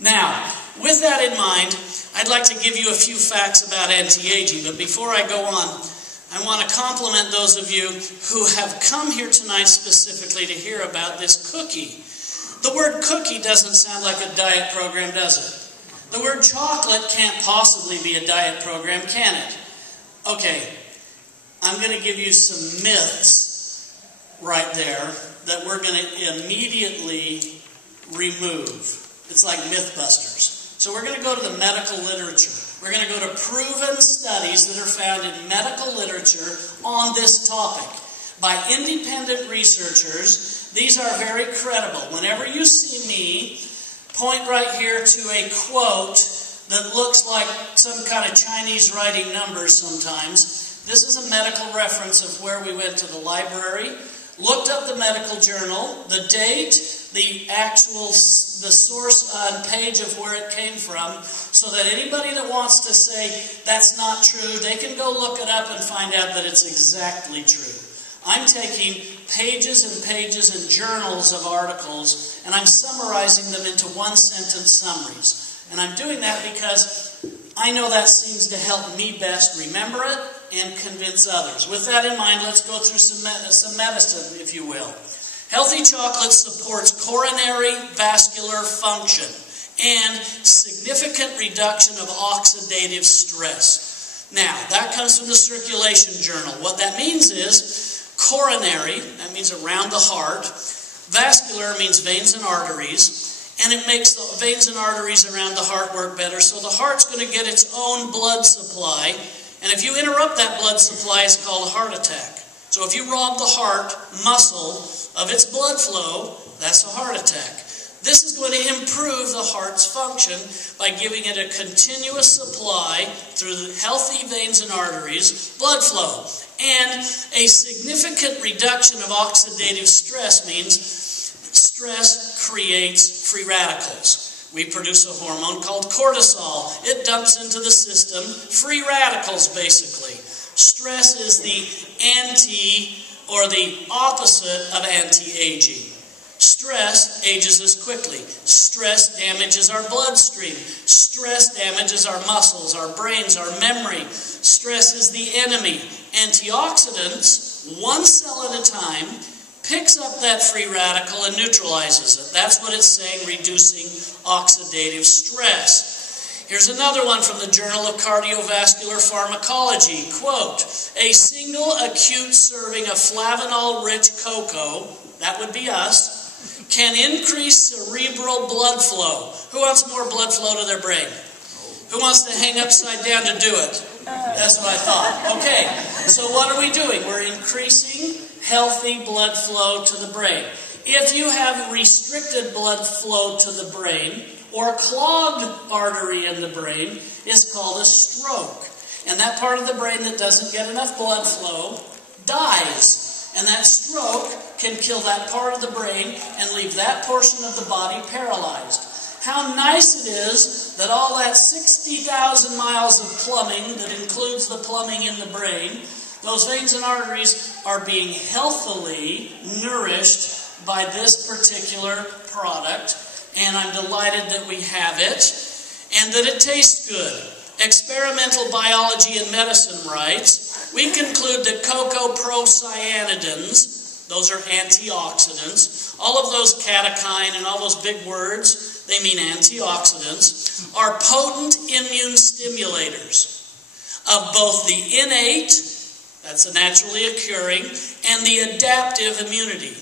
Now, with that in mind, I'd like to give you a few facts about anti-aging, but before I go on, I want to compliment those of you who have come here tonight specifically to hear about this cookie. The word cookie doesn't sound like a diet program, does it? The word chocolate can't possibly be a diet program, can it? Okay, I'm going to give you some myths right there that we're going to immediately remove. It's like Mythbusters. So we're going to go to the medical literature. We're going to go to proven studies that are found in medical literature on this topic by independent researchers. These are very credible. Whenever you see me point right here to a quote that looks like some kind of Chinese writing numbers sometimes, this is a medical reference of where we went to the library, looked up the medical journal, the date, the source and page of where it came from, so that anybody that wants to say that's not true, they can go look it up and find out that it's exactly true. I'm taking pages and pages and journals of articles, and I'm summarizing them into one-sentence summaries. And I'm doing that because I know that seems to help me best remember it and convince others. With that in mind, let's go through some medicine, if you will. Healthy chocolate supports coronary vascular function and significant reduction of oxidative stress. Now, that comes from the Circulation Journal. What that means is coronary, that means around the heart. Vascular means veins and arteries. And it makes the veins and arteries around the heart work better. So the heart's going to get its own blood supply. And if you interrupt that blood supply, it's called a heart attack. So if you rob the heart muscle of its blood flow, that's a heart attack. This is going to improve the heart's function by giving it a continuous supply through the healthy veins and arteries, blood flow. And a significant reduction of oxidative stress means stress creates free radicals. We produce a hormone called cortisol. It dumps into the system free radicals, basically. Stress is the or the opposite of anti-aging. Stress ages us quickly. Stress damages our bloodstream. Stress damages our muscles, our brains, our memory. Stress is the enemy. Antioxidants, one cell at a time, picks up that free radical and neutralizes it. That's what it's saying, reducing oxidative stress. Here's another one from the Journal of Cardiovascular Pharmacology. Quote, a single acute serving of flavanol-rich cocoa, that would be us, can increase cerebral blood flow. Who wants more blood flow to their brain? Who wants to hang upside down to do it? That's what I thought. Okay, so what are we doing? We're increasing healthy blood flow to the brain. If you have restricted blood flow to the brain, or clogged artery in the brain, is called a stroke. And that part of the brain that doesn't get enough blood flow dies. And that stroke can kill that part of the brain and leave that portion of the body paralyzed. How nice it is that all that 60,000 miles of plumbing that includes the plumbing in the brain, those veins and arteries are being healthily nourished by this particular product. And I'm delighted that we have it, and that it tastes good. Experimental Biology and Medicine writes, we conclude that cocoa procyanidins, those are antioxidants, all of those catechine and all those big words, they mean antioxidants, are potent immune stimulators of both the innate, that's a naturally occurring, and the adaptive immunity.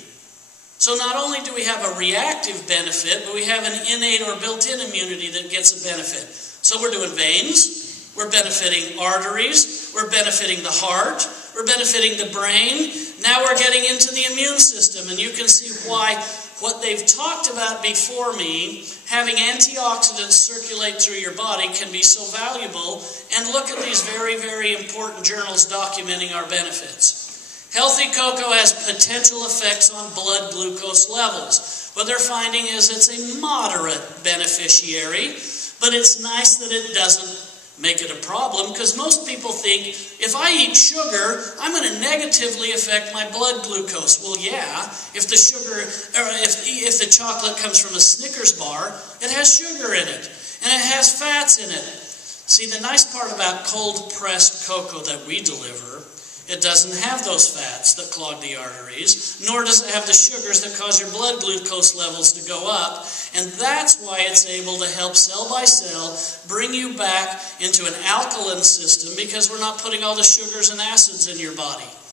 So not only do we have a reactive benefit, but we have an innate or built-in immunity that gets a benefit. So we're doing veins, we're benefiting arteries, we're benefiting the heart, we're benefiting the brain. Now we're getting into the immune system, and you can see why what they've talked about before me, having antioxidants circulate through your body, can be so valuable. And look at these very, very important journals documenting our benefits. Healthy cocoa has potential effects on blood glucose levels. What they're finding is it's a moderate beneficiary, but it's nice that it doesn't make it a problem, because most people think, if I eat sugar, I'm going to negatively affect my blood glucose. Well, yeah, if the sugar, or if the chocolate comes from a Snickers bar, it has sugar in it, and it has fats in it. See, the nice part about cold-pressed cocoa that we deliver, it doesn't have those fats that clog the arteries, nor does it have the sugars that cause your blood glucose levels to go up. And that's why it's able to help cell by cell bring you back into an alkaline system, because we're not putting all the sugars and acids in your body.